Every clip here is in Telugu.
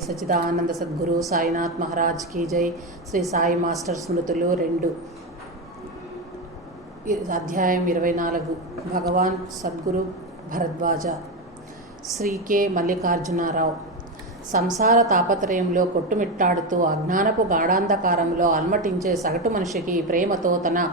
సచిదానంద సద్గురు సాయినాథ్ మహారాజ్ కీ జై. శ్రీ సాయి మాస్టర్ స్మృతులు రెండు. అధ్యాయం ఇరవై నాలుగు. భగవాన్ సద్గురు భరద్వాజ. శ్రీ కె మల్లికార్జునారావు. సంసార తాపత్రయంలో కొట్టుమిట్టాడుతూ అజ్ఞానపు గాఢాంధకారంలో అల్మటించే సగటు మనిషికి ప్రేమతో తన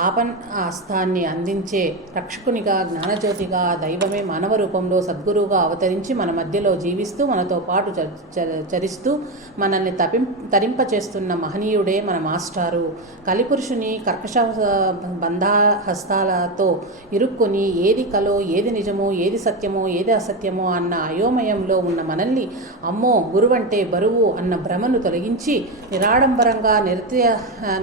ఆపన్ హస్తాన్ని అందించే రక్షకునిగా జ్ఞానజ్యోతిగా దైవమే మానవ రూపంలో సద్గురువుగా అవతరించి మన మధ్యలో జీవిస్తూ మనతో పాటు చ- చ- చరిస్తూ మనల్ని తపిం తరింపచేస్తున్న మహనీయుడే మన మాస్టారు. కలిపురుషుని కర్కశ బంధాహస్తాలతో ఇరుక్కుని ఏది కలో ఏది నిజమో ఏది సత్యమో ఏది అసత్యమో అన్న అయోమయంలో ఉన్న మనల్ని అమ్మో గురువంటే బరువు అన్న భ్రమను తొలగించి నిరాడంబరంగా నిరతి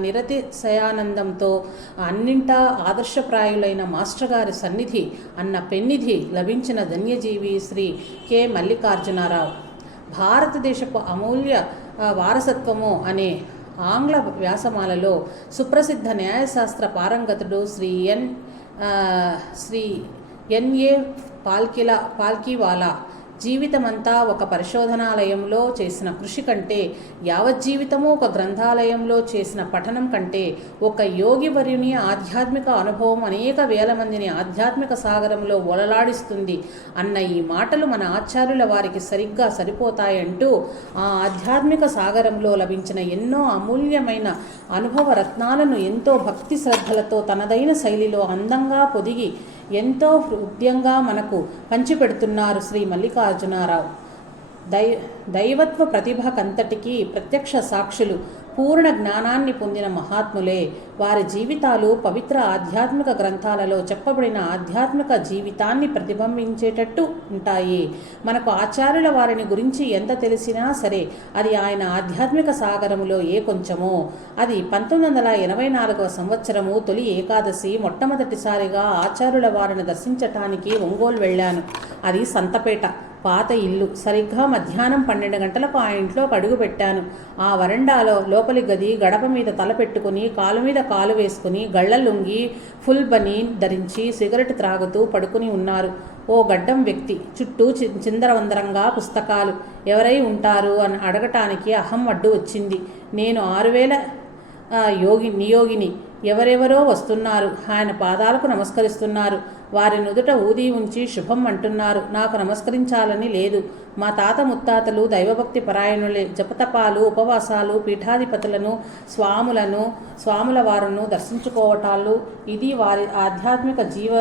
నిరతిశయానందంతో అన్నింటా ఆదర్శప్రాయులైన మాస్టర్ గారి సన్నిధి అన్న పెన్నిధి లభించిన ధన్యజీవి శ్రీ కె. మల్లికార్జునారావు. భారతదేశపు అమూల్య వారసత్వము అనే ఆంగ్ల వ్యాసమాలలో సుప్రసిద్ధ న్యాయశాస్త్ర పారంగతుడు శ్రీ ఎన్ శ్రీ ఎన్ఏ పాల్కిల పాల్కీవాలా జీవితమంతా ఒక పరిశోధనాలయంలో చేసిన కృషి కంటే యావజ్జీవితము ఒక గ్రంథాలయంలో చేసిన పఠనం కంటే ఒక యోగి వర్యుని ఆధ్యాత్మిక అనుభవం అనేక వేల మందిని ఆధ్యాత్మిక సాగరంలో ఒలలాడిస్తుంది అన్న ఈ మాటలు మన ఆచార్యుల వారికి సరిగ్గా సరిపోతాయంటూ ఆ ఆధ్యాత్మిక సాగరంలో లభించిన ఎన్నో అమూల్యమైన అనుభవ రత్నాలను ఎంతో భక్తి శ్రద్ధలతో తనదైన శైలిలో అందంగా పొదిగి ఎంతో హృద్యంగా మనకు పంచిపెడుతున్నారు శ్రీ మల్లికార్జునారావు. దై దైవత్వ ప్రతిభకంతటికీ ప్రత్యక్ష సాక్షులు పూర్ణ జ్ఞానాన్ని పొందిన మహాత్ములే వారి జీవితాలు పవిత్ర ఆధ్యాత్మిక గ్రంథాలలో చెప్పబడిన ఆధ్యాత్మిక జీవితాన్ని ప్రతిబింబించేటట్టు ఉంటాయి. మనకు ఆచార్యుల వారిని గురించి ఎంత తెలిసినా సరే అది ఆయన ఆధ్యాత్మిక సాగరములో ఏ కొంచెమో. అది పంతొమ్మిది వందల ఎనభై నాలుగవ సంవత్సరము తొలి ఏకాదశి మొట్టమొదటిసారిగా ఆచార్యుల వారిని దర్శించటానికి ఒంగోలు వెళ్ళాను. అది సంతపేట. పాత ఇల్లు. సరిగ్గా మధ్యాహ్నం పన్నెండు గంటలకు ఆ ఇంట్లోకి అడుగు పెట్టాను. ఆ వరండాలో లోపలి గది గడప మీద తల పెట్టుకుని కాలు మీద కాలు వేసుకుని గళ్ళలుంగి ఫుల్ బనీన్ ధరించి సిగరెట్ త్రాగుతూ పడుకుని ఉన్నారు. ఓ గడ్డం వ్యక్తి. చుట్టూ చిందరవందరంగా పుస్తకాలు. ఎవరై ఉంటారు అని అడగటానికి అహం అడ్డు వచ్చింది. నేను ఆరు వేల ఆ, యోగి నియోగిని ఎవరెవరో వస్తున్నారు. ఆయన పాదాలకు నమస్కరిస్తున్నారు. వారి నుదుట ఊది ఉంచి శుభం అంటున్నారు. నాకు నమస్కరించాలని లేదు. మా తాత ముత్తాతలు దైవభక్తి పరాయణులే జపతపాలు ఉపవాసాలు పీఠాధిపతులను స్వాములను స్వాముల వారును దర్శించుకోవటాలు ఇది వారి ఆధ్యాత్మిక జీవ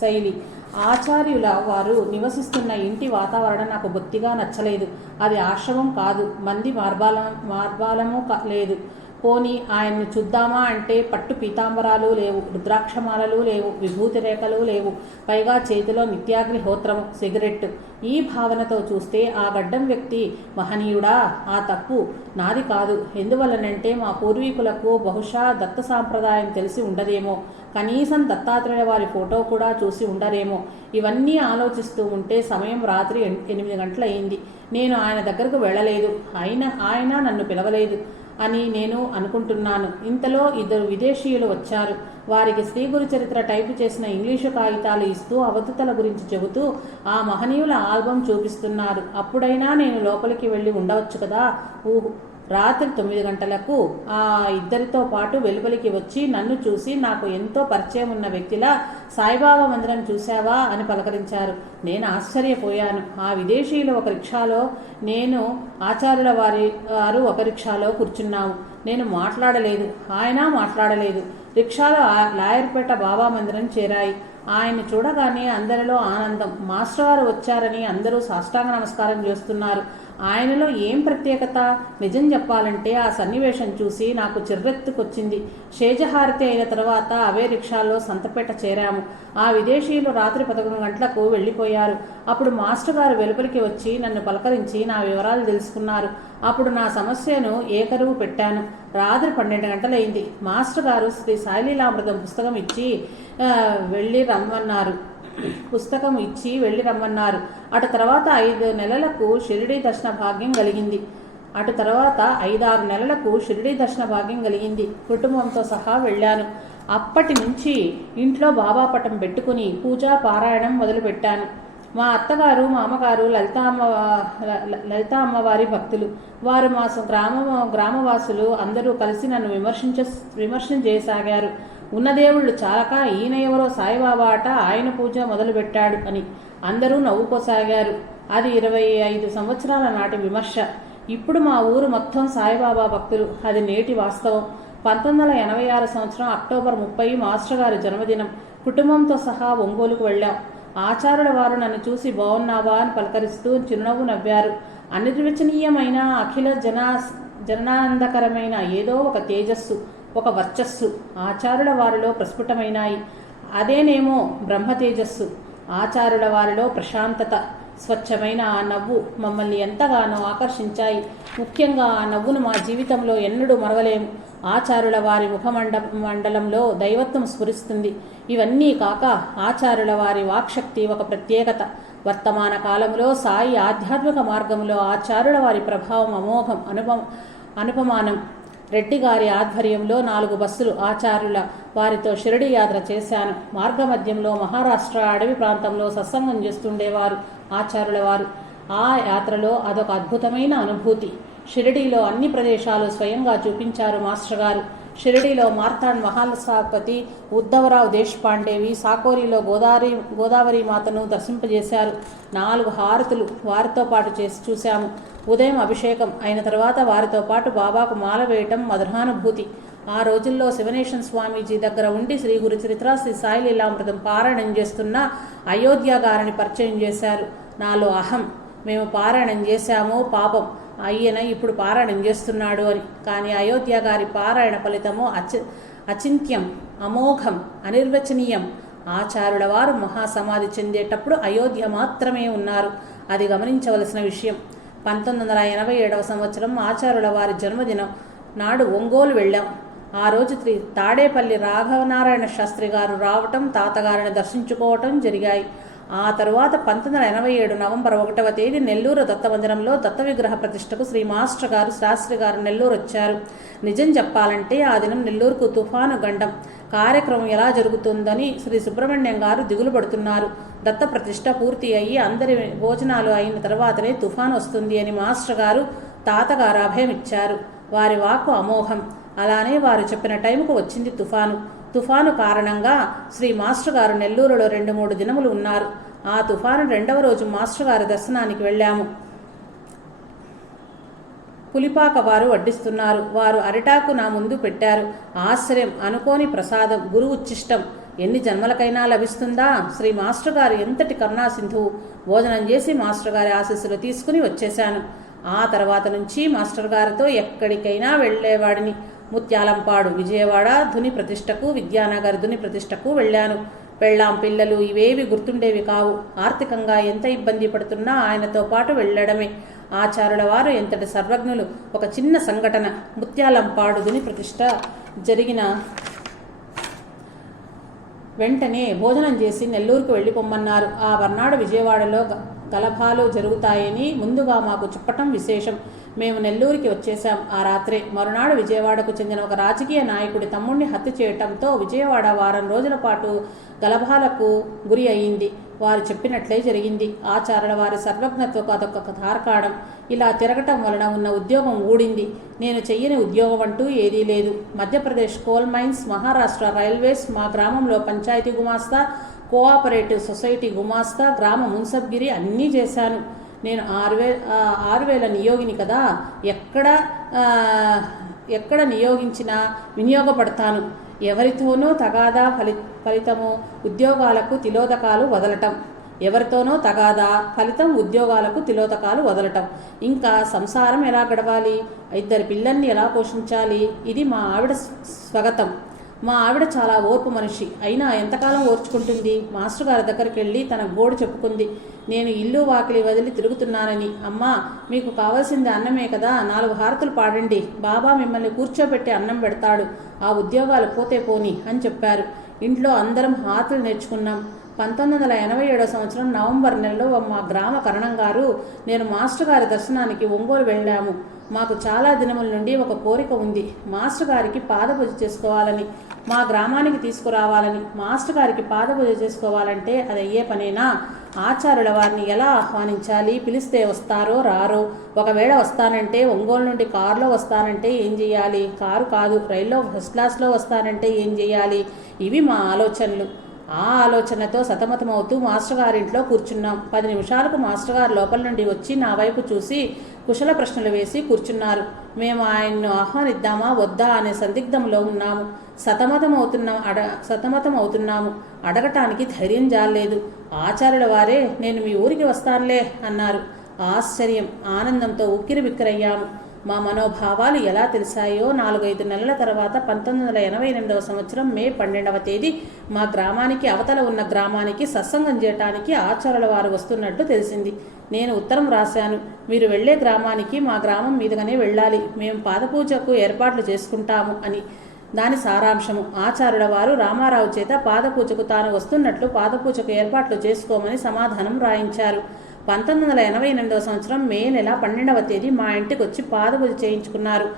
శైలి ఆచార్యుల వారు నివసిస్తున్న ఇంటి వాతావరణం నాకు బొత్తిగా నచ్చలేదు. అది ఆశ్రమం కాదు. మంది మార్బాల మార్బాలము కా- లేదు. పోని ఆయన్ని చూద్దామా అంటే పట్టు పీతాంబరాలు లేవు రుద్రాక్షమాలలు లేవు విభూతి రేఖలు లేవు. పైగా చేతిలో నిత్యాగ్నిహోత్రం సిగరెట్ ఈ భావనతో చూస్తే ఆ గడ్డం వ్యక్తి మహనీయుడా ఆ తప్పు నాది కాదు. ఎందువలనంటే మా పూర్వీకులకు బహుశా దత్త సాంప్రదాయం తెలిసి ఉండదేమో. కనీసం దత్తాత్రేయ వారి ఫోటో కూడా చూసి ఉండరేమో. ఇవన్నీ ఆలోచిస్తూ ఉంటే సమయం రాత్రి ఎనిమిది గంటలయ్యింది నేను ఆయన దగ్గరకు వెళ్ళలేదు. ఆయన ఆయన నన్ను పిలవలేదు. అని నేను అనుకుంటున్నాను. ఇంతలో ఇద్దరు విదేశీయులు వచ్చారు. వారికి శ్రీ గురు చరిత్ర టైపు చేసిన ఇంగ్లీషు కాగితాలు ఇస్తూ అవధుతల గురించి చెబుతూ ఆ మహనీయుల ఆల్బం చూపిస్తున్నారు. అప్పుడైనా నేను లోపలికి వెళ్ళి ఉండవచ్చు కదా? ఊహు. రాత్రి తొమ్మిది గంటలకు ఆ ఇద్దరితో పాటు వెలుపలికి వచ్చి నన్ను చూసి నాకు ఎంతో పరిచయం ఉన్న వ్యక్తిలా సాయిబాబా మందిరం చూశావా అని పలకరించారు. నేను ఆశ్చర్యపోయాను. ఆ విదేశీయులు ఒక రిక్షాలో నేను ఆచార్యుల వారి వారు ఒక రిక్షాలో కూర్చున్నాము. నేను మాట్లాడలేదు. ఆయన మాట్లాడలేదు. రిక్షాలో ఆ లాయర్పేట బాబా మందిరం చేరాయి. ఆయన చూడగానే అందరిలో ఆనందం. మాస్టర్ వారు వచ్చారని అందరూ సాష్టాంగ నమస్కారం చేస్తున్నారు. ఆయనలో ఏం ప్రత్యేకత? నిజం చెప్పాలంటే ఆ సన్నివేశం చూసి నాకు చిర్రెత్తుకొచ్చింది. శేజహారతి అయిన తర్వాత అవే రిక్షాలో సంతపేట చేరాము. ఆ విదేశీయులు రాత్రి పదకొండు గంటలకు వెళ్ళిపోయారు. అప్పుడు మాస్టర్ గారు వెలుపలికి వచ్చి నన్ను పలకరించి నా వివరాలు తెలుసుకున్నారు. అప్పుడు నా సమస్యను ఏకరువు పెట్టాను. రాత్రి పన్నెండు గంటలైంది. మాస్టర్ గారు శ్రీ సాయిలీలామృతం పుస్తకం ఇచ్చి వెళ్ళి రమ్మన్నారు. పుస్తకం ఇచ్చి వెళ్ళి రమ్మన్నారు. అటు తర్వాత ఐదు నెలలకు షిరిడి దర్శన భాగ్యం కలిగింది. అటు తర్వాత ఐదారు నెలలకు షిరిడి దర్శన భాగ్యం కలిగింది. కుటుంబంతో సహా వెళ్ళాను. అప్పటి నుంచి ఇంట్లో బాబా పటం పెట్టుకుని పూజా పారాయణం మొదలుపెట్టాను. మా అత్తగారు మా అమ్మగారు లలిత అమ్మ లలిత అమ్మవారి భక్తులు. వారు మా గ్రామ గ్రామవాసులు అందరూ కలిసి నన్ను విమర్శించ విమర్శన చేయసాగారు. ఉన్న దేవుళ్ళు చాలక ఈయన ఎవరో సాయిబాబా అట ఆయన పూజ మొదలుపెట్టాడు అని అందరూ నవ్వుకోసాగారు. అది ఇరవై ఐదు సంవత్సరాల నాటి విమర్శ. ఇప్పుడు మా ఊరు మొత్తం సాయిబాబా భక్తులు. అది నేటి వాస్తవం. పంతొమ్మిది వందల ఎనభై ఆరు సంవత్సరం అక్టోబర్ ముప్పై మాస్టర్ గారి జన్మదినం. కుటుంబంతో సహా ఒంగోలుకు వెళ్ళాం. ఆచారుల వారు నన్ను చూసి బాగున్నావా అని పలకరిస్తూ చిరునవ్వు నవ్వారు. అనిర్వచనీయమైన అఖిల జనా జనానందకరమైన ఏదో ఒక తేజస్సు ఒక వర్చస్సు ఆచారుల వారిలో ప్రస్ఫుటమైనాయి. అదేనేమో బ్రహ్మ తేజస్సు ఆచారుల వారిలో ప్రశాంతత స్వచ్ఛమైన ఆ నవ్వు మమ్మల్ని ఎంతగానో ఆకర్షించాయి. ముఖ్యంగా ఆ నవ్వును మా జీవితంలో ఎన్నడూ మరవలేము. ఆచారుల వారి ముఖమండ మండలంలో దైవత్వం స్ఫురిస్తుంది. ఇవన్నీ కాక ఆచారుల వారి వాక్శక్తి ఒక ప్రత్యేకత. వర్తమాన కాలంలో సాయి ఆధ్యాత్మిక మార్గంలో ఆచారుల వారి ప్రభావం అమోఘం అనుప అనుపమానం. రెడ్డి గారి ఆధ్వర్యంలో నాలుగు బస్సులు ఆచార్యుల వారితో షిరిడి యాత్ర చేశాను. మార్గమధ్యంలో మహారాష్ట్ర అడవి ప్రాంతంలో సత్సంగం చేస్తుండేవారు ఆచార్యుల వారు. ఆ యాత్రలో అదొక అద్భుతమైన అనుభూతి. షిరిడీలో అన్ని ప్రదేశాలు స్వయంగా చూపించారు మాస్టర్ గారు. షిరిడీలో మార్తాండ్ మహాలసాపతి ఉద్ధవరావు దేశపాండేవి సాకోరిలో గోదావరి గోదావరి మాతను దర్శింపజేశారు. నాలుగు హారతులు వారితో పాటు చేసి చూశాము. ఉదయం అభిషేకం అయిన తర్వాత వారితో పాటు బాబాకు మాల వేయటం మధురానుభూతి. ఆ రోజుల్లో శివనేశన్ స్వామీజీ దగ్గర ఉండి శ్రీ గురు చరిత్ర శ్రీ సాయి లీలామృతం పారాయణం చేస్తున్న అయోధ్య గారిని పరిచయం చేశారు. నాలో అహం. మేము పారాయణం చేశాము. పాపం. అయ్యన ఇప్పుడు పారాయణం చేస్తున్నాడు అని. కానీ అయోధ్య గారి పారాయణ ఫలితము అచి అచింత్యం అమోఘం అనిర్వచనీయం. ఆచారుల వారు మహాసమాధి చెందేటప్పుడు అయోధ్య మాత్రమే ఉన్నారు. అది గమనించవలసిన విషయం. పంతొమ్మిది వందల ఎనభై ఏడవ సంవత్సరం ఆచారుల వారి జన్మదినం నాడు ఒంగోలు వెళ్ళాం. ఆ రోజు త్రి తాడేపల్లి రాఘవనారాయణ శాస్త్రి గారు రావటం తాతగారిని దర్శించుకోవటం జరిగాయి. ఆ తరువాత పంతొమ్మిది వందల ఎనభై ఏడు నవంబర్ ఒకటవ తేదీ నెల్లూరు దత్తమందిరంలో దత్త విగ్రహ ప్రతిష్టకు శ్రీ మాస్టర్ గారు శాస్త్రి గారు నెల్లూరు వచ్చారు. నిజం చెప్పాలంటే ఆ దినం నెల్లూరుకు తుఫాను గండం. కార్యక్రమం ఎలా జరుగుతుందని శ్రీ సుబ్రహ్మణ్యం గారు దిగులు పడుతున్నారు. దత్త ప్రతిష్ట పూర్తి అయ్యి అందరి భోజనాలు అయిన తర్వాతనే తుఫాను వస్తుంది అని మాస్టర్ గారు తాతగారు అభయం ఇచ్చారు వారి వాక్కు అమోఘం. అలానే వారు చెప్పిన టైంకు వచ్చింది తుఫాను. తుఫాను కారణంగా శ్రీ మాస్టర్ గారు నెల్లూరులో రెండు మూడు దినములు ఉన్నారు. ఆ తుఫాను రెండవ రోజు మాస్టర్ గారి దర్శనానికి వెళ్ళాము. పులిపాక వారు వడ్డిస్తున్నారు. వారు అరిటాకు నా ముందు పెట్టారు. ఆశ్చర్యం అనుకోని ప్రసాదం గురు ఉచ్చిష్టం. ఎన్ని జన్మలకైనా లభిస్తుందా? శ్రీ మాస్టర్ గారు ఎంతటి కరుణా సింధువు భోజనం చేసి మాస్టర్ గారి ఆశీస్సులు తీసుకుని వచ్చేశాను. ఆ తర్వాత నుంచి మాస్టర్ గారితో ఎక్కడికైనా వెళ్ళేవాడిని. ముత్యాలంపాడు విజయవాడ ధుని ప్రతిష్టకు విద్యానగర్ ధుని ప్రతిష్టకు వెళ్ళాను. పెళ్ళాం పిల్లలు ఇవేవి గుర్తుండేవి కావు. ఆర్థికంగా ఎంత ఇబ్బంది పడుతున్నా ఆయనతో పాటు వెళ్ళడమే. ఆచారుల వారు ఎంతటి సర్వజ్ఞులు. ఒక చిన్న సంఘటన. ముత్యాలంపాడు ధుని ప్రతిష్ట జరిగిన వెంటనే భోజనం చేసి నెల్లూరుకు వెళ్ళిపోమ్మన్నారు. ఆ మర్నాడు విజయవాడలో గలభాలు జరుగుతాయని ముందుగా మాకు చెప్పటం విశేషం. మేము నెల్లూరుకి వచ్చేశాం. ఆ రాత్రే మరునాడు విజయవాడకు చెందిన ఒక రాజకీయ నాయకుడి తమ్ముడిని హత్య చేయటంతో విజయవాడ వారం రోజుల పాటు గలభాలకు గురి అయింది. వారు చెప్పినట్లే జరిగింది. ఆచారణ వారి సర్వజ్ఞత్వకు అదొక తార్కాణం ఇలా తిరగటం వలన ఉన్న ఉద్యోగం ఊడింది. నేను చెయ్యని ఉద్యోగం అంటూ ఏదీ లేదు. Madhya Pradesh coal mines Maharashtra railways మా గ్రామంలో పంచాయతీ గుమాస్తా కోఆపరేటివ్ సొసైటీ గుమాస్తా గ్రామ మున్సబ్గిరి అన్నీ చేశాను. నేను ఆరు వే ఆరు వేల నియోగిని కదా. ఎక్కడ ఎక్కడ నియోగించినా వినియోగపడతాను. ఎవరితోనూ తగాదా ఫలి ఫలితము ఉద్యోగాలకు తిలోదకాలు వదలటం. ఎవరితోనో తగాదా ఫలితం ఉద్యోగాలకు తిలోతకాలు వదలటం. ఇంకా సంసారం ఎలా గడవాలి? ఇద్దరి పిల్లల్ని ఎలా పోషించాలి? ఇది మా ఆవిడ స్వగతం. మా ఆవిడ చాలా ఓర్పు మనిషి. అయినా ఎంతకాలం ఓర్చుకుంటుంది? మాస్టర్ గారి దగ్గరికి వెళ్ళి తన గోడు చెప్పుకుంది. నేను ఇల్లు వాకిలి వదిలి తిరుగుతున్నానని. అమ్మా మీకు కావాల్సింది అన్నమే కదా. నాలుగు హారతులు పాడండి. బాబా మిమ్మల్ని కూర్చోబెట్టి అన్నం పెడతాడు. ఆ ఉద్యోగాలు పోతే పోని అని చెప్పారు. ఇంట్లో అందరం హారతులు నేర్చుకున్నాం. పంతొమ్మిది వందల ఎనభై ఏడో సంవత్సరం నవంబర్ నెలలో మా గ్రామ కరణం గారు నేను మాస్టర్ గారి దర్శనానికి ఒంగోలు వెళ్ళాము. మాకు చాలా దినముల నుండి ఒక కోరిక ఉంది. మాస్టర్ గారికి పాదపూజ చేసుకోవాలని మా గ్రామానికి తీసుకురావాలని మాస్టర్ గారికి పాదపూజ చేసుకోవాలంటే అది అయ్యే పనేనా? ఆచారుల వారిని ఎలా ఆహ్వానించాలి? పిలిస్తే వస్తారో రారో? ఒకవేళ వస్తానంటే ఒంగోలు నుండి కారులో వస్తానంటే ఏం చేయాలి? కారు కాదు రైల్లో ఫస్ట్ క్లాస్లో వస్తానంటే ఏం చేయాలి? ఇవి మా ఆలోచనలు. ఆ ఆలోచనతో సతమతమవుతూ మాస్టర్ గారింట్లో కూర్చున్నాం. పది నిమిషాలకు మాస్టర్ గారు లోపల నుండి వచ్చి నా వైపు చూసి కుశల ప్రశ్నలు వేసి కూర్చున్నారు. మేము ఆయన్ను ఆహ్వానిద్దామా వద్దా అనే సందిగ్ధంలో ఉన్నాము. సతమతమవుతున్నాం అడ సతమతమవుతున్నాము. అడగటానికి ధైర్యం జాలేదు ఆచార్యుల వారే నేను మీ ఊరికి వస్తానులే అన్నారు. ఆశ్చర్యం ఆనందంతో ఉక్కిరి బిక్కిరయ్యాము మా మనోభావాలు ఎలా తెలిసాయో నాలుగైదు నెలల తర్వాత పంతొమ్మిది వందల ఎనభై రెండవ సంవత్సరం మే పన్నెండవ తేదీ మా గ్రామానికి అవతల ఉన్న గ్రామానికి సత్సంగం చేయటానికి ఆచార్యుల వారు వస్తున్నట్టు తెలిసింది. నేను ఉత్తరం రాశాను. మీరు వెళ్ళే గ్రామానికి మా గ్రామం మీదుగానే వెళ్ళాలి. మేము పాదపూజకు ఏర్పాట్లు చేసుకుంటాము అని. దాని సారాంశము ఆచార్యుల వారు రామారావు చేత పాదపూజకు తాను వస్తున్నట్లు పాదపూజకు ఏర్పాట్లు చేసుకోమని సమాధానం రాయించారు. పంతొమ్మిది వందల ఎనభై ఎనిమిదవ సంవత్సరం మే నెల పన్నెండవ తేదీ మా ఇంటికి వచ్చి పాదపూజ చేయించుకున్నారు.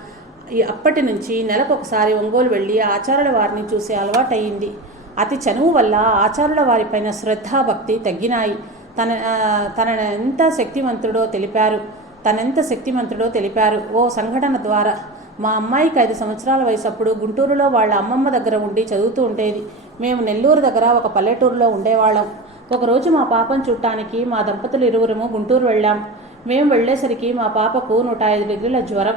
అప్పటి నుంచి నెలకొకసారి ఒంగోలు వెళ్ళి ఆచార్యుల వారిని చూసే అలవాటయింది. అతి చనువు వల్ల ఆచార్యుల వారిపైన శ్రద్ధాభక్తి తగ్గినాయి. తన ఆ, తన ఎంత శక్తివంతుడో తెలిపారు. తనెంత శక్తివంతుడో తెలిపారు. ఓ సంఘటన ద్వారా మా అమ్మాయికి ఐదు సంవత్సరాల వయసు అప్పుడు గుంటూరులో వాళ్ళ అమ్మమ్మ దగ్గర ఉండి చదువుతూ ఉండేది. మేము నెల్లూరు దగ్గర ఒక పల్లెటూరులో ఉండేవాళ్ళం. ఒకరోజు మా పాపను చూడటానికి మా దంపతులు ఇరువురము గుంటూరు వెళ్ళాం. మేము వెళ్ళేసరికి మా పాపకు నూట ఐదు డిగ్రీల జ్వరం.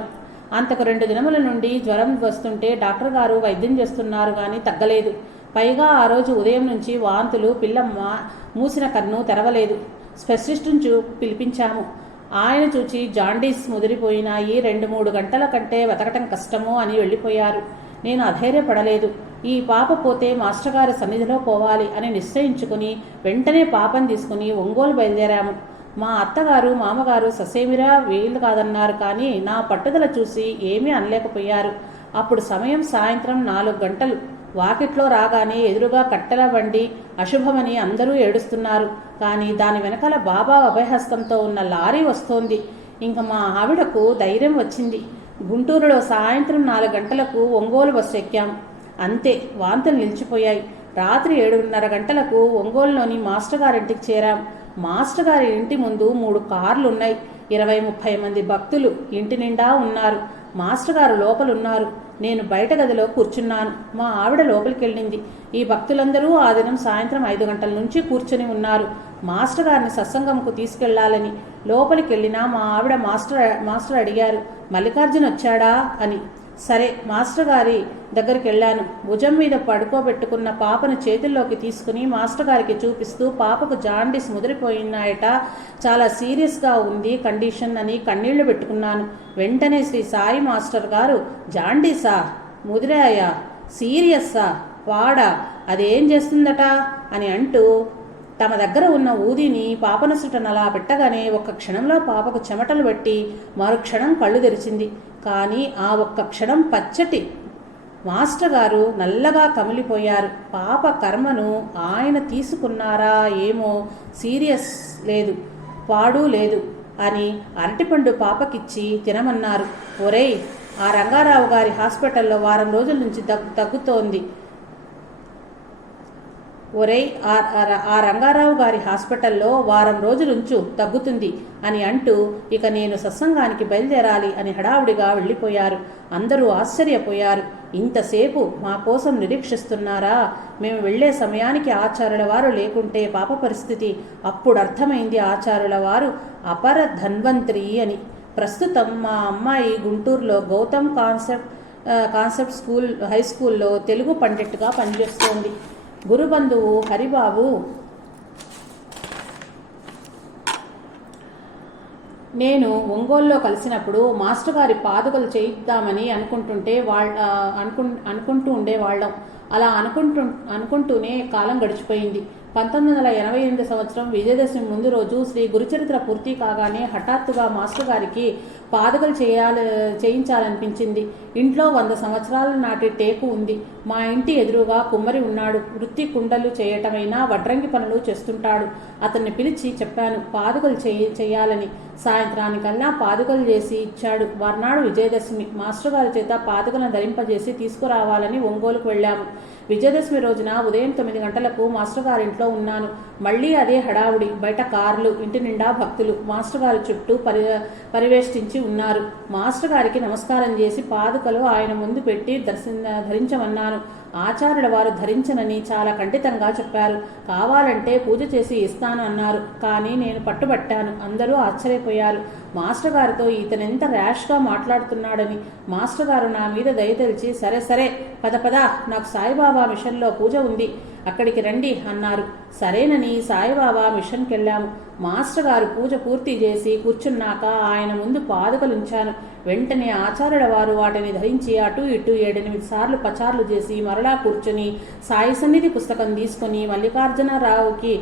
అంతకు రెండు దినముల నుండి జ్వరం వస్తుంటే డాక్టర్ గారు వైద్యం చేస్తున్నారు కానీ తగ్గలేదు. పైగా ఆ రోజు ఉదయం నుంచి వాంతులు పిల్లమ్మ మూసిన కన్ను తెరవలేదు. స్పెషలిస్టును చూ పిలిపించాము. ఆయన చూచి జాండీస్ ముదిరిపోయినాయి. రెండు మూడు గంటల కంటే వెతకటం కష్టము అని వెళ్ళిపోయారు. నేను అధైర్యపడలేదు. ఈ పాప పోతే మాస్టర్ గారి సన్నిధిలో పోవాలి అని నిశ్చయించుకుని వెంటనే పాపను తీసుకుని ఒంగోలు బయలుదేరాము. మా అత్తగారు మామగారు ససేమిరా వీలు కాదన్నారు కానీ నా పట్టుదల చూసి ఏమీ అనలేకపోయారు. అప్పుడు సమయం సాయంత్రం నాలుగు గంటలు. వాకిట్లో రాగానే ఎదురుగా కట్టెల బండి అశుభమని అందరూ ఏడుస్తున్నారు. కానీ దాని వెనకాల బాబా అభయహస్తంతో ఉన్న లారీ వస్తోంది. ఇంక మా ఆవిడకు ధైర్యం వచ్చింది. గుంటూరులో సాయంత్రం నాలుగు గంటలకు ఒంగోలు బస్సు ఎక్కాం. అంతే వాంతులు నిలిచిపోయాయి. రాత్రి ఏడున్నర గంటలకు ఒంగోలులోని మాస్టర్ గారింటికి చేరాం. మాస్టర్ గారి ఇంటి ముందు మూడు కార్లు ఉన్నాయి ఇరవై ముప్పై మంది భక్తులు ఇంటి నిండా ఉన్నారు. మాస్టర్ గారు లోపలున్నారు. నేను బయట గదిలో కూర్చున్నాను. మా ఆవిడ లోపలికి వెళ్ళింది ఈ భక్తులందరూ ఆ దినం సాయంత్రం ఐదు గంటల నుంచి కూర్చొని ఉన్నారు. మాస్టర్ గారిని సత్సంగంకు తీసుకెళ్ళాలని లోపలికి వెళ్ళినా మా ఆవిడ మాస్టర్ మాస్టర్ అడిగారు. మల్లికార్జున వచ్చాడా? అని. సరే మాస్టర్ గారి దగ్గరికి వెళ్ళాను. భుజం మీద పడుకోబెట్టుకున్న పాపను చేతుల్లోకి తీసుకుని మాస్టర్ గారికి చూపిస్తూ పాపకు జాండీస్ ముదిరిపోయినాయట చాలా సీరియస్గా ఉంది కండిషన్ అని కన్నీళ్ళు పెట్టుకున్నాను. వెంటనే శ్రీ సాయి మాస్టర్ గారు జాండీసా? ముదిరాయా? సీరియస్సా? వాడా? అదేం చేస్తుందట? అని అంటూ తమ దగ్గర ఉన్న ఊదిని పాపనసుటనలా పెట్టగానే ఒక్క క్షణంలో పాపకు చెమటలు పెట్టి మరుక్షణం కళ్ళు తెరిచింది. కానీ ఆ ఒక్క క్షణం పచ్చటి మాస్టర్ గారు నల్లగా కమిలిపోయారు. పాప కర్మను ఆయన తీసుకున్నారా ఏమో సీరియస్ లేదు పాడు లేదు అని అరటిపండు పాపకిచ్చి తినమన్నారు. ఒరేయ్ ఆ రంగారావు గారి హాస్పిటల్లో వారం రోజుల నుంచి దగ్గు తగ్గుతోంది. ఒరేయ్ ఆ ఆ రంగారావు గారి హాస్పిటల్లో వారం రోజులుంచు తగ్గుతుంది అని అంటూ ఇక నేను సత్సంగానికి బయలుదేరాలి అని హడావుడిగా వెళ్ళిపోయారు. అందరూ ఆశ్చర్యపోయారు. ఇంతసేపు మా కోసం నిరీక్షిస్తున్నారా? మేము వెళ్ళే సమయానికి ఆచారుల వారు లేకుంటే పాప పరిస్థితి. అప్పుడు అర్థమైంది ఆచారుల వారు అపర ధన్వంతరి అని. ప్రస్తుతం మా అమ్మాయి గుంటూరులో Gautam concept concept school high స్కూల్లో తెలుగు పండిట్గా పనిచేస్తోంది. గురుబంధువు హరిబాబు. నేను ఒంగోలులో కలిసినప్పుడు మాస్టర్ గారి పాదుకలు చేయిద్దామని అనుకుంటుంటే వాళ్ళ అనుకు అనుకుంటూ ఉండేవాళ్ళం. అలా అనుకుంటు అనుకుంటూనే కాలం గడిచిపోయింది. పంతొమ్మిది వందల ఎనభై ఎనిమిది సంవత్సరం విజయదశమి ముందు రోజు శ్రీ గురుచరిత్ర పూర్తి కాగానే హఠాత్తుగా మాస్టర్ గారికి పాదకలు చేయాలి చేయించాలనిపించింది. ఇంట్లో వంద సంవత్సరాల నాటి టేకు ఉంది. మా ఇంటి ఎదురుగా కుమ్మరి ఉన్నాడు. వృత్తి కుండలు చేయటమైనా వడ్రంగి పనులు చేస్తుంటాడు. అతన్ని పిలిచి చెప్పాను పాదుకలు చేయ చేయాలని. సాయంత్రానికల్లా పాదుకలు చేసి ఇచ్చాడు. మర్నాడు విజయదశమి. మాస్టర్ గారి చేత పాదుకలను ధరింపజేసి తీసుకురావాలని ఒంగోలుకు వెళ్ళాము. విజయదశమి రోజున ఉదయం తొమ్మిది గంటలకు మాస్టర్ గారింట్లో ఉన్నాను. మళ్ళీ అదే హడావుడి. బయట కార్లు ఇంటి నిండా భక్తులు మాస్టర్ గారి చుట్టూ పరి పరివేష్టించి ఉన్నారు. మాస్టర్ గారికి నమస్కారం చేసి పాదుకలు ఆయన ముందు పెట్టి దర్శన ధరించమన్నాను. ఆచార్యుల వారు ధరించనని చాలా ఖండితంగా చెప్పారు. కావాలంటే పూజ చేసి ఇస్తాను అన్నారు. కానీ నేను పట్టుబట్టాను. అందరూ ఆశ్చర్యపోయారు. మాస్టర్ గారితో ఇతనెంత ర్యాష్గా మాట్లాడుతున్నాడని మాస్టర్ గారు నా మీద దయ తెలిచి సరే సరే పద పద నాకు సాయిబాబా మిషన్లో పూజ ఉంది. అక్కడికి రండి అన్నారు. సరేనని సాయిబాబా మిషన్కి వెళ్ళాము మాస్టర్ గారు పూజ పూర్తి చేసి కూర్చున్నాక ఆయన ముందు పాదుకలుంచాను. వెంటనే ఆచార్యుల వారు వాటిని ధరించి అటు ఇటు ఏడెనిమిది సార్లు పచార్లు చేసి మరలా కూర్చొని సాయి సన్నిధి పుస్తకం తీసుకొని మల్లికార్జునరావుకి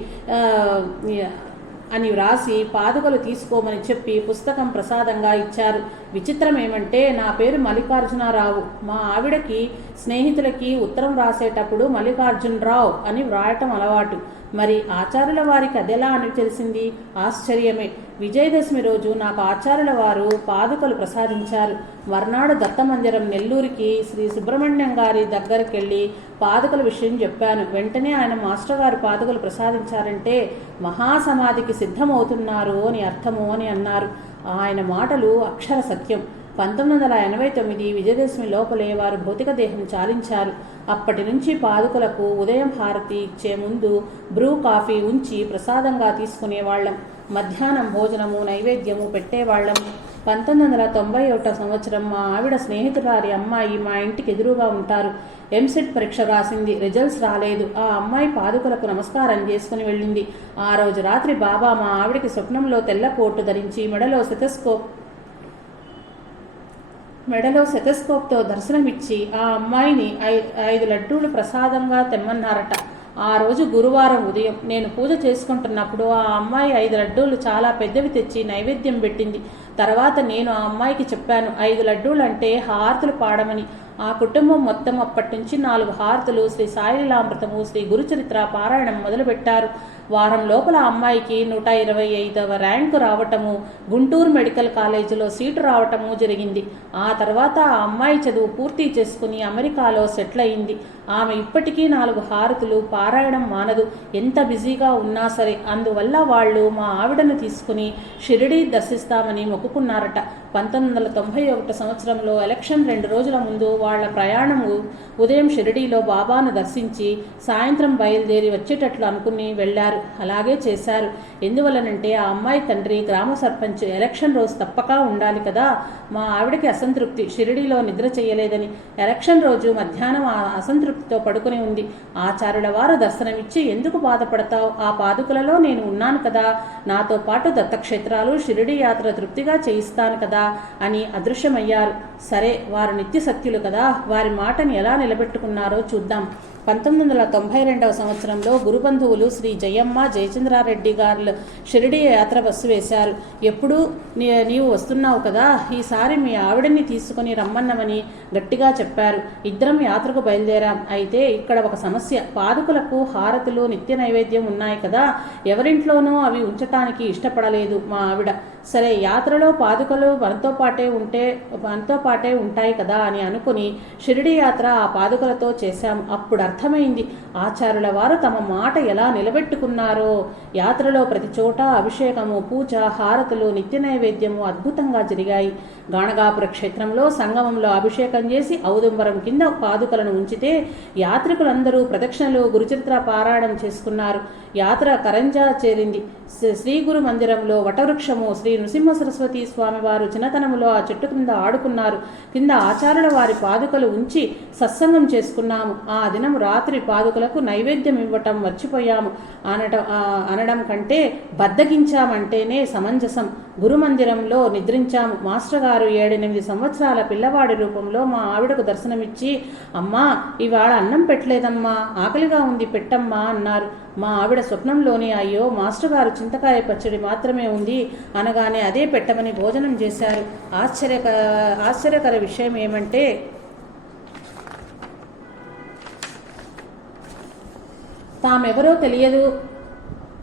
అని వ్రాసి పాదుకలు తీసుకోమని చెప్పి పుస్తకం ప్రసాదంగా ఇచ్చారు. విచిత్రం ఏమంటే నా పేరు మల్లికార్జునరావు. మా ఆవిడకి స్నేహితులకి ఉత్తరం రాసేటప్పుడు మల్లికార్జునరావు అని వ్రాయటం అలవాటు. మరి ఆచార్యుల వారికి అదెలా అని తెలిసింది? ఆశ్చర్యమే. విజయదశమి రోజు నాకు ఆచార్యుల వారు పాదుకలు ప్రసాదించారు. మర్నాడు దత్తమందిరం నెల్లూరికి శ్రీ సుబ్రహ్మణ్యం గారి దగ్గరికి వెళ్ళి పాదుకల విషయం చెప్పాను. వెంటనే ఆయన మాస్టర్ గారు పాదుకలు ప్రసాదించారంటే మహాసమాధికి సిద్ధమవుతున్నారు అని అర్థము అని అన్నారు. ఆయన మాటలు అక్షర సత్యం. పంతొమ్మిది వందల ఎనభై తొమ్మిది విజయదశమి లోపలే వారు భౌతిక దేహం చాలించారు. అప్పటి నుంచి పాదుకులకు ఉదయం హారతి ఇచ్చే ముందు బ్రూ కాఫీ ఉంచి ప్రసాదంగా తీసుకునేవాళ్ళం. మధ్యాహ్నం భోజనము నైవేద్యము పెట్టేవాళ్ళం. పంతొమ్మిది వందల తొంభై ఒకటో సంవత్సరం మా ఆవిడ స్నేహితురారి అమ్మాయి మా ఇంటికి ఎదురుగా ఉంటారు. ఎంసెట్ పరీక్ష రాసింది రిజల్ట్స్ రాలేదు. ఆ అమ్మాయి పాదుకులకు నమస్కారం చేసుకుని వెళ్ళింది. ఆ రోజు రాత్రి బాబా మా ఆవిడకి స్వప్నంలో తెల్ల కోటు ధరించి మెడలో సెతస్కోప్ మెడలో శతస్కోప్తో దర్శనమిచ్చి ఆ అమ్మాయిని ఐ ఐదు లడ్డూలు ప్రసాదంగా తెమ్మన్నారట. ఆ రోజు గురువారం ఉదయం నేను పూజ చేసుకుంటున్నప్పుడు ఆ అమ్మాయి ఐదు లడ్డూలు చాలా పెద్దవి తెచ్చి నైవేద్యం పెట్టింది. తర్వాత నేను ఆ అమ్మాయికి చెప్పాను ఐదు లడ్డూలు అంటే హారతులు పాడమని. ఆ కుటుంబం మొత్తం అప్పటి నుంచి నాలుగు హారతులు శ్రీ సాయిలీలామృతము శ్రీ గురుచరిత్ర పారాయణం మొదలుపెట్టారు. వారం లోపల అమ్మాయికి నూట ఇరవై ఐదవ ర్యాంకు రావటము గుంటూరు మెడికల్ కాలేజీలో సీటు రావటము జరిగింది. ఆ తర్వాత ఆ అమ్మాయి చదువు పూర్తి చేసుకుని అమెరికాలో సెటిల్ అయింది. ఆమె ఇప్పటికీ నాలుగు హారతులు పారాయణం మానదు. ఎంత బిజీగా ఉన్నా సరే అందువల్ల వాళ్ళు మా ఆవిడను తీసుకుని షిరిడి దర్శిస్తామని మొక్కుకున్నారట. పంతొమ్మిది వందల తొంభై ఒకటి సంవత్సరంలో ఎలక్షన్ రెండు రోజుల ముందు వాళ్ళ ప్రయాణము ఉదయం షిరిడీలో బాబాను దర్శించి సాయంత్రం బయలుదేరి వచ్చేటట్లు అనుకుని వెళ్ళారు. అలాగే చేశారు. ఎందువలనంటే ఆ అమ్మాయి తండ్రి గ్రామ సర్పంచ్ ఎలక్షన్ రోజు తప్పక ఉండాలి కదా. మా ఆవిడకి అసంతృప్తి. షిరిడీలో నిద్ర చేయలేదని ఎలక్షన్ రోజు మధ్యాహ్నం ఆ అసంతృప్తితో పడుకుని ఉంది. ఆచార్యుల వారు దర్శనమిచ్చి ఎందుకు బాధపడతావు? ఆ పాదుకలలో నేను ఉన్నాను కదా. నాతో పాటు దత్తక్షేత్రాలు షిరిడి యాత్ర తృప్తిగా చేయిస్తాను కదా అని అదృశ్యమయ్యారు. సరే వారు నిత్య సత్యులు కదా. వారి మాటని ఎలా నిలబెట్టుకున్నారో చూద్దాం. పంతొమ్మిది వందల తొంభై రెండవ సంవత్సరంలో గురుబంధువులు శ్రీ జయమ్మ జయచంద్రారెడ్డి గారు షిరిడి యాత్ర బస్సు వేశారు. ఎప్పుడు నీ నీవు వస్తున్నావు కదా ఈసారి మీ ఆవిడని తీసుకుని రమ్మన్నమని గట్టిగా చెప్పారు. ఇద్దరం యాత్రకు బయలుదేరాం. అయితే ఇక్కడ ఒక సమస్య. పాదుకులకు హారతులు నిత్య నైవేద్యం ఉన్నాయి కదా ఎవరింట్లోనూ అవి ఉంచటానికి ఇష్టపడలేదు మా ఆవిడ. సరే యాత్రలో పాదుకలు మనతో పాటే ఉంటే మనతో పాటే ఉంటాయి కదా అని అనుకుని షిరిడి యాత్ర ఆ పాదుకలతో చేశాం. అప్పుడు అర్థమైంది. ఆచారుల వారు తమ మాట ఎలా నిలబెట్టుకున్నారో. యాత్రలో ప్రతి చోట అభిషేకము పూజ హారతులు నిత్య నైవేద్యము అద్భుతంగా జరిగాయి. గాణగాపుర క్షేత్రంలో సంగమంలో అభిషేకం చేసి ఔదుంబరం కింద పాదుకలను ఉంచితే యాత్రికులందరూ ప్రదక్షిణలు గురుచరిత్ర పారాయణం చేసుకున్నారు. యాత్ర కరంజా చేరింది. శ్రీ- గురు మందిరంలో వటవృక్షము శ్రీ నృసింహ సరస్వతి స్వామి వారు చిన్నతనములో ఆ చెట్టు కింద ఆడుకున్నారు. కింద ఆచారుల వారి పాదుకలు ఉంచి సత్సంగం చేసుకున్నాము. ఆ దినం రాత్రి పాదుకలకు నైవేద్యం ఇవ్వటం మర్చిపోయాము. అనటం అనడం కంటే బద్దగించామంటేనే సమంజసం. గురుమందిరంలో నిద్రించాము మాస్టర్ గారు ఏడెనిమిది సంవత్సరాల పిల్లవాడి రూపంలో మా ఆవిడకు దర్శనమిచ్చి అమ్మా ఇవాళ అన్నం పెట్టలేదమ్మా ఆకలిగా ఉంది పెట్టమ్మా అన్నారు. మా ఆవిడ స్వప్నంలోని అయ్యో మాస్టర్ గారు చింతకాయ పచ్చడి మాత్రమే ఉంది అనగానే అదే పెట్టమని భోజనం చేశారు. ఆశ్చర్యక ఆశ్చర్యకర విషయం ఏమంటే తామెవరో తెలియదు.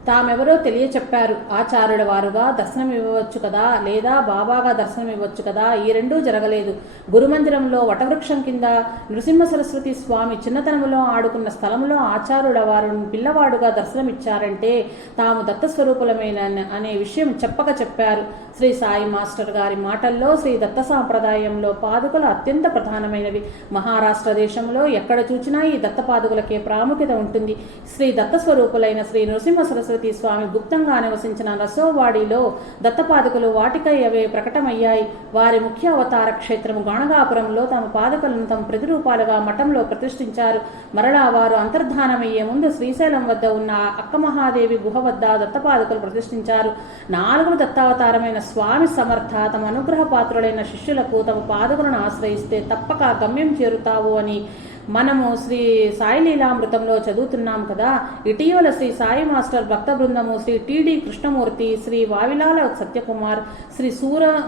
తామెవరో తెలియచెప్పారు. ఆచార్యుల వారుగా దర్శనం ఇవ్వవచ్చు కదా? లేదా బాబాగా దర్శనం ఇవ్వచ్చు కదా? ఈ రెండూ జరగలేదు. గురుమందిరంలో వటవృక్షం కింద నృసింహ సరస్వతి స్వామి చిన్నతనంలో ఆడుకున్న స్థలంలో ఆచార్యుల వారు పిల్లవాడుగా దర్శనమిచ్చారంటే తాము దత్తస్వరూపులమైన అనే విషయం చెప్పక చెప్పారు. శ్రీ సాయి మాస్టర్ గారి మాటల్లో శ్రీ దత్త సాంప్రదాయంలో పాదుకలు అత్యంత ప్రధానమైనవి. మహారాష్ట్ర దేశంలో ఎక్కడ చూచినా ఈ దత్త పాదుకలకే ప్రాముఖ్యత ఉంటుంది. శ్రీ దత్త స్వరూపులైన శ్రీ నృసింహ సరస్వతి స్వామి గుప్తంగా నివసించిన రసోవాడిలో దత్తపాదకులు వాటికై అవే ప్రకటమయ్యాయి. వారి ముఖ్య అవతార క్షేత్రము గణగాపురంలో తమ పాదకులను తమ ప్రతిరూపాలుగా మఠంలో ప్రతిష్ఠించారు. మరలా వారు అంతర్ధానమయ్యే ముందు శ్రీశైలం వద్ద ఉన్న అక్క మహాదేవి గుహ వద్ద దత్తపాదకులు ప్రతిష్ఠించారు. నాలుగు దత్తావతారమైన స్వామి సమర్థ తమ అనుగ్రహ పాత్రులైన శిష్యులకు తమ పాదకులను ఆశ్రయిస్తే తప్పక గమ్యం చేరుతావు అని మనము శ్రీ సాయి లీలామృతంలో చదువుతున్నాం కదా. ఇటీవల శ్రీ సాయి మాస్టర్ భక్త బృందము శ్రీ టిడి కృష్ణమూర్తి శ్రీ వావిలాల సత్యకుమార్ శ్రీ సూర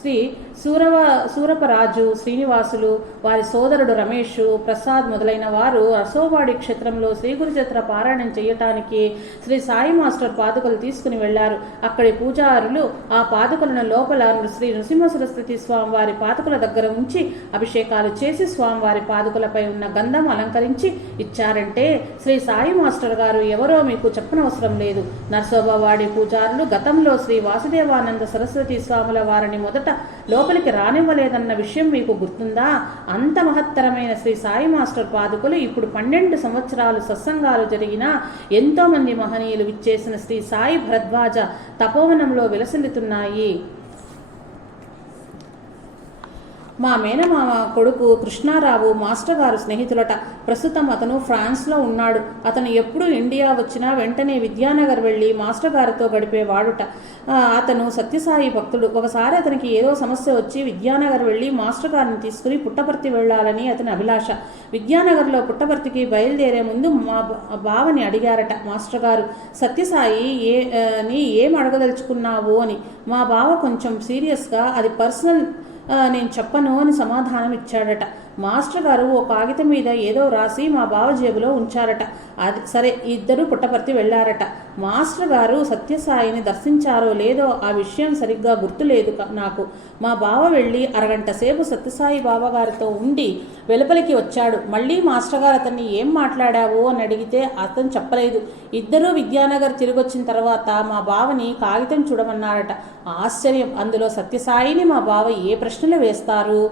శ్రీ సూరవ సూరపరాజు శ్రీనివాసులు వారి సోదరుడు రమేష్ ప్రసాద్ మొదలైన వారు అసోవాడి క్షేత్రంలో శ్రీ గురుచత్ర పారాయణం చేయటానికి శ్రీ సాయి మాస్టర్ పాదుకలు తీసుకుని వెళ్ళారు. అక్కడి పూజారులు ఆ పాదుకలను లోపల శ్రీ నృసింహ సరస్వతి స్వామి వారి పాదుకల దగ్గర ఉంచి అభిషేకాలు చేసి స్వామివారి పాదుకలపై ఉన్న గంధం అలంకరించి ఇచ్చారంటే శ్రీ సాయి మాస్టర్ గారు ఎవరో మీకు చెప్పనవసరం లేదు. నర్సోబావాడి పూజారులు గతంలో శ్రీ వాసుదేవానంద సరస్వతి స్వాముల వారిని మొదట లోపలికి రానివ్వలేదన్న విషయం మీకు గుర్తుందా? అంత మహత్తరమైన శ్రీ సాయి మాస్టర్ పాదుకులు ఇప్పుడు పన్నెండు సంవత్సరాలు సత్సంగాలు జరిగినా ఎంతో మంది మహనీయులు విచ్చేసిన శ్రీ సాయి భరద్వాజ తపోవనంలో విలసిల్లుతున్నాయి. మా మేనమామ కొడుకు కృష్ణారావు మాస్టర్ గారు స్నేహితులట. ప్రస్తుతం అతను ఫ్రాన్స్లో ఉన్నాడు. అతను ఎప్పుడు ఇండియా వచ్చినా వెంటనే విద్యానగర్ వెళ్ళి మాస్టర్ గారితో గడిపేవాడుట. అతను సత్యసాయి భక్తుడు. ఒకసారి అతనికి ఏదో సమస్య వచ్చి విద్యానగర్ వెళ్ళి మాస్టర్ గారిని తీసుకుని పుట్టపర్తి వెళ్ళాలని అతని అభిలాష. విద్యానగర్లో పుట్టపర్తికి బయలుదేరే ముందు మా బావని అడిగారట మాస్టర్ గారు. సత్యసాయి ఏ నీ ఏం అడగదలుచుకున్నావు అని. మా బావ కొంచెం సీరియస్గా అది పర్సనల్ నేను చెప్పను అని సమాధానం ఇచ్చాడట. మాస్టర్ గారు ఓ కాగితం మీద ఏదో రాసి మా బావ జేబులో ఉంచారట. అది సరే ఇద్దరు పుట్టపర్తి వెళ్ళారట. మాస్టర్ గారు సత్యసాయిని దర్శించారో లేదో ఆ విషయం సరిగ్గా గుర్తులేదు నాకు. మా బావ వెళ్ళి అరగంట సేపు సత్యసాయి బావగారితో ఉండి వెలుపలికి వచ్చాడు. మళ్ళీ మాస్టర్ గారు అతన్ని ఏం మాట్లాడావు అని అడిగితే అతను చెప్పలేదు. ఇద్దరూ విద్యానగర్ తిరిగొచ్చిన తర్వాత మా బావని కాగితం చూడమన్నారట. ఆశ్చర్యం. అందులో సత్యసాయిని మా బావ ఏ ప్రశ్నలు వేస్తారు?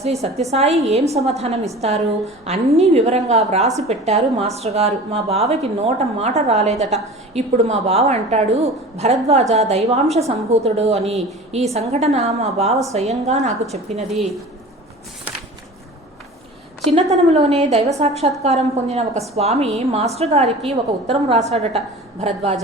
శ్రీ సత్యసాయి ఏం సమాధానం ఇస్తారు? అన్నీ వివరంగా వ్రాసి పెట్టారు మాస్టర్ గారు. మా బావకి నోట మాట రాలేదట. ఇప్పుడు మా బావ అంటాడు భరద్వాజ దైవాంశ సంభూతుడు అని. ఈ సంఘటన మా బావ స్వయంగా నాకు చెప్పినది. చిన్నతనంలోనే దైవ సాక్షాత్కారం పొందిన ఒక స్వామి మాస్టర్ గారికి ఒక ఉత్తరం రాశాడట. భరద్వాజ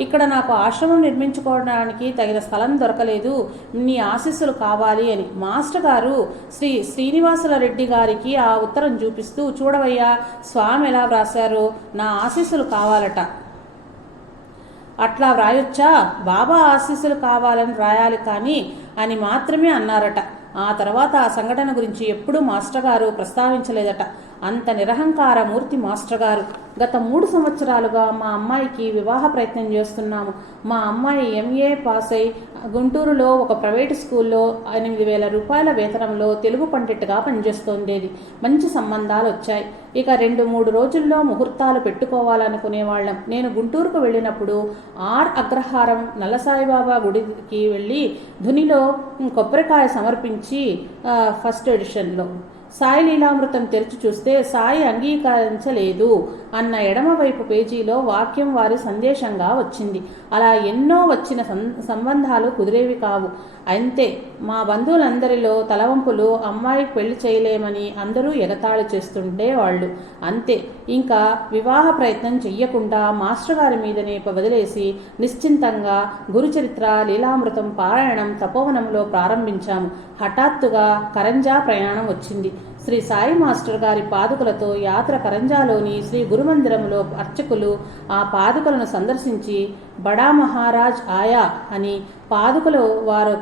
ఇక్కడ నాకు ఆశ్రమం నిర్మించుకోవడానికి తగిన స్థలం దొరకలేదు. నీ ఆశీస్సులు కావాలి అని. మాస్టర్ గారు శ్రీ శ్రీనివాసుల రెడ్డి గారికి ఆ ఉత్తరం చూపిస్తూ చూడవయ్యా స్వామి ఎలా వ్రాశారు నా ఆశీస్సులు కావాలట. అట్లా వ్రాయొచ్చా? బాబా ఆశీస్సులు కావాలని వ్రాయాలి కానీ అని మాత్రమే అన్నారట. ఆ తర్వాత ఆ సంఘటన గురించి ఎప్పుడూ మాస్టర్ గారు ప్రస్తావించలేదట. అంత నిరహంకార మూర్తి మాస్టర్ గారు. గత మూడు సంవత్సరాలుగా మా అమ్మాయికి వివాహ ప్రయత్నం చేస్తున్నాము. మా అమ్మాయి ఎంఏ పాస్ అయి గుంటూరులో ఒక ప్రైవేట్ స్కూల్లో ఎనిమిది వేల రూపాయల వేతనంలో తెలుగు పండిట్గా పనిచేస్తుండేది. మంచి సంబంధాలు వచ్చాయి. ఇక రెండు మూడు రోజుల్లో ముహూర్తాలు పెట్టుకోవాలనుకునేవాళ్ళం. నేను గుంటూరుకు వెళ్ళినప్పుడు ఆర్ అగ్రహారం నల్లసాయిబాబా గుడికి వెళ్ళి ధునిలో కొబ్బరికాయ సమర్పించి ఫస్ట్ ఎడిషన్లో. సాయి లీలామృతం తెరిచి చూస్తే సాయి అంగీకరించలేదు అన్న ఎడమవైపు పేజీలో వాక్యం వారి సందేశంగా వచ్చింది. అలా ఎన్నో వచ్చిన సంబంధాలు కుదిరేవి కావు. అంతే మా బంధువులందరిలో తలవంపులు అమ్మాయికి పెళ్ళి చేయలేమని అందరూ ఎగతాళి చేస్తుండే వాళ్ళు. అంతే ఇంకా వివాహ ప్రయత్నం చెయ్యకుండా మాస్టర్ గారి మీదనే వదిలేసి నిశ్చింతంగా గురుచరిత్ర లీలామృతం పారాయణం తపోవనంలో ప్రారంభించాము హఠాత్తుగా కరంజా ప్రయాణం వచ్చింది. శ్రీ సాయి మాస్టర్ గారి పాదుకలతో యాత్ర కరంజాలోని శ్రీ గురుమందిరంలో అర్చకులు ఆ పాదుకలను సందర్శించి బడా మహారాజ్ ఆయా అని పాదుకలు వారు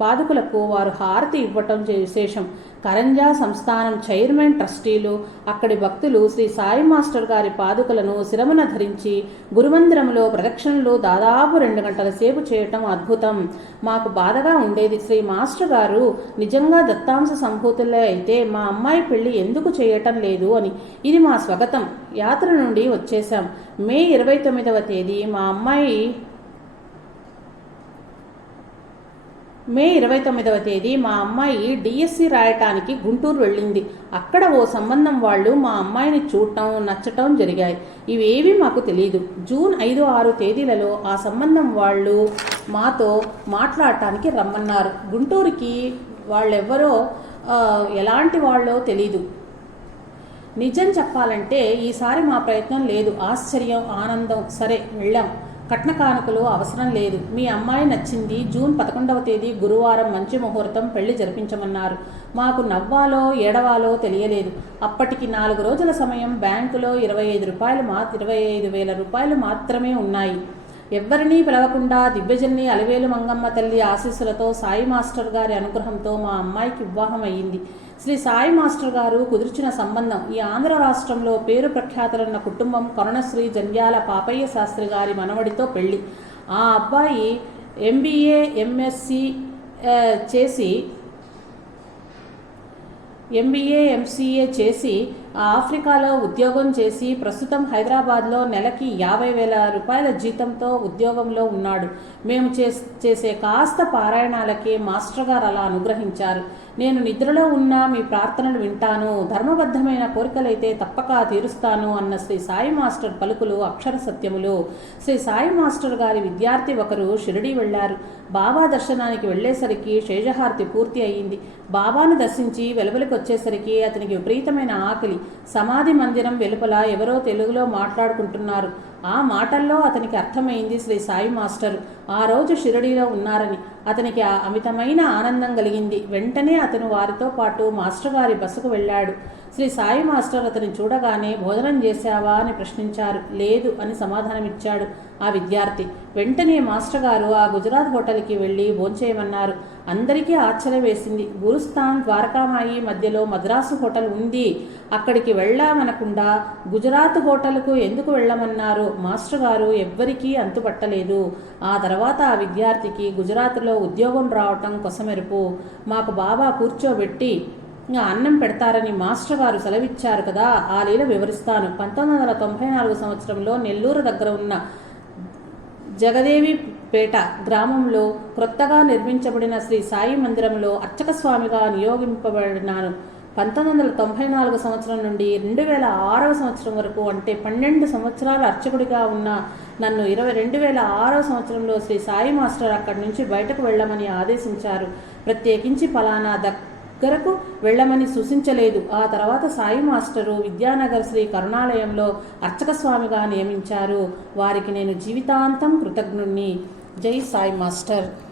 పాదుకలకు వారు హారతి ఇవ్వటం విశేషం కరంజా సంస్థానం చైర్మన్ ట్రస్టీలు అక్కడి భక్తులు శ్రీ సాయి మాస్టర్ గారి పాదుకలను శిరమున ధరించి గురుమందిరంలో ప్రదక్షిణలు దాదాపు రెండు గంటల సేపు చేయటం అద్భుతం. మాకు బాధగా ఉండేది శ్రీ మాస్టర్ గారు నిజంగా దత్తాంశ సంభూతులే అయితే మా అమ్మాయి పెళ్ళి ఎందుకు చేయటం లేదు అని. ఇది మా స్వగతం. యాత్ర నుండి వచ్చేశాం. మే ఇరవై తొమ్మిదవ తేదీ మా అమ్మాయి మే ఇరవై తొమ్మిదవ తేదీ మా అమ్మాయి డిఎస్సి రాయటానికి గుంటూరు వెళ్ళింది. అక్కడ ఓ సంబంధం వాళ్ళు మా అమ్మాయిని చూడటం నచ్చటం జరిగాయి. ఇవేవి మాకు తెలియదు జూన్ ఐదు ఆరు తేదీలలో ఆ సంబంధం వాళ్ళు మాతో మాట్లాడటానికి రమ్మన్నారు. గుంటూరుకి వాళ్ళెవ్వరో ఎలాంటి వాళ్ళో తెలీదు. నిజం చెప్పాలంటే ఈసారి మా ప్రయత్నం లేదు. ఆశ్చర్యం ఆనందం. సరే వెళ్ళాం. కట్న కానుకలు అవసరం లేదు. మీ అమ్మాయి నచ్చింది. జూన్ పదకొండవ తేదీ గురువారం మంచి ముహూర్తం పెళ్ళి జరిపించమన్నారు. మాకు నవ్వాలో ఏడవాలో తెలియలేదు. అప్పటికి నాలుగు రోజుల సమయం బ్యాంకులో ఇరవై ఐదు రూపాయలు మా ఇరవై ఐదు వేల రూపాయలు మాత్రమే ఉన్నాయి. ఎవ్వరినీ పిలవకుండా దివ్యజన్ని అలివేలు మంగమ్మ తల్లి ఆశీస్సులతో సాయి మాస్టర్ గారి అనుగ్రహంతో మా అమ్మాయికి వివాహం అయ్యింది. శ్రీ సాయి మాస్టర్ గారు కుదిర్చిన సంబంధం. ఈ ఆంధ్ర రాష్ట్రంలో పేరు ప్రఖ్యాతులున్న కుటుంబం కరుణశ్రీ జంధ్యాల పాపయ్య శాస్త్రి గారి మనవడితో పెళ్ళి. ఆ అబ్బాయి ఎంబీఏ ఎంఎస్సి చేసి ఎంబీఏ ఎంసీఏ చేసి ఆఫ్రికాలో ఉద్యోగం చేసి ప్రస్తుతం హైదరాబాద్లో నెలకి యాభై వేల రూపాయల జీతంతో ఉద్యోగంలో ఉన్నాడు. మేము చేసే కాస్త పారాయణాలకే మాస్టర్ గారు అలా అనుగ్రహించారు. నేను నిద్రలో ఉన్నా మీ ప్రార్థనలు వింటాను. ధర్మబద్ధమైన కోరికలైతే తప్పక తీరుస్తాను అన్న శ్రీ సాయి మాస్టర్ పలుకులు అక్షర సత్యములు. శ్రీ సాయి మాస్టర్ గారి విద్యార్థి ఒకరు షిరిడి వెళ్ళారు బాబా దర్శనానికి వెళ్ళేసరికి శేషహారతి పూర్తి అయింది బాబాను దర్శించి వెలుపలికి వచ్చేసరికి అతనికి విపరీతమైన ఆకలి. సమాధి మందిరం వెలుపల ఎవరో తెలుగులో మాట్లాడుకుంటున్నారు. ఆ మాటల్లో అతనికి అర్థమైంది శ్రీ సాయి మాస్టర్. ఆ రోజు షిరడీలో ఉన్నారని. అతనికి ఆ అమితమైన ఆనందం కలిగింది. వెంటనే అతను వారితో పాటు మాస్టర్ గారి బస్సుకు వెళ్ళాడు. శ్రీ సాయి మాస్టర్ అతని చూడగానే భోజనం చేశావా? అని ప్రశ్నించారు. లేదు అని సమాధానమిచ్చాడు ఆ విద్యార్థి. వెంటనే మాస్టర్ గారు ఆ గుజరాత్ హోటల్కి వెళ్ళి భోంచేయమన్నారు. అందరికీ ఆశ్చర్యం వేసింది గురుస్థాన్ ద్వారకామాయి మధ్యలో మద్రాసు హోటల్ ఉంది. అక్కడికి వెళ్ళామనకుండా గుజరాత్ హోటల్కు ఎందుకు వెళ్ళమన్నారు? మాస్టర్ గారు ఎవ్వరికీ అంతుపట్టలేదు. ఆ తర్వాత ఆ విద్యార్థికి గుజరాత్లో ఉద్యోగం రావటం కొసమెరుపు. మాకు బాబా కూర్చోబెట్టి అన్నం పెడతారని మాస్టర్ గారు సెలవిచ్చారు కదా. ఆ లీల వివరిస్తాను. పంతొమ్మిది వందల తొంభై నాలుగు సంవత్సరంలో నెల్లూరు దగ్గర ఉన్న జగదేవిపేట గ్రామంలో క్రొత్తగా నిర్మించబడిన శ్రీ సాయి మందిరంలో అర్చక స్వామిగా నియోగింపబడినాను. పంతొమ్మిది వందల తొంభై నాలుగు సంవత్సరం నుండి రెండు వేల ఆరవ సంవత్సరం వరకు అంటే పన్నెండు సంవత్సరాలు అర్చకుడిగా ఉన్న నన్ను ఇరవై రెండు వేల ఆరవ సంవత్సరంలో శ్రీ సాయి మాస్టర్ అక్కడి నుంచి బయటకు వెళ్ళమని ఆదేశించారు. ప్రత్యేకించి ఫలానా దగ్గరకు వెళ్ళమని సూచించలేదు. ఆ తర్వాత సాయి మాస్టరు విద్యానగర్ శ్రీ కరుణాలయంలో అర్చక స్వామిగా నియమించారు. వారికి నేను జీవితాంతం కృతజ్ఞుణ్ణి. జై సాయి మాస్టర్.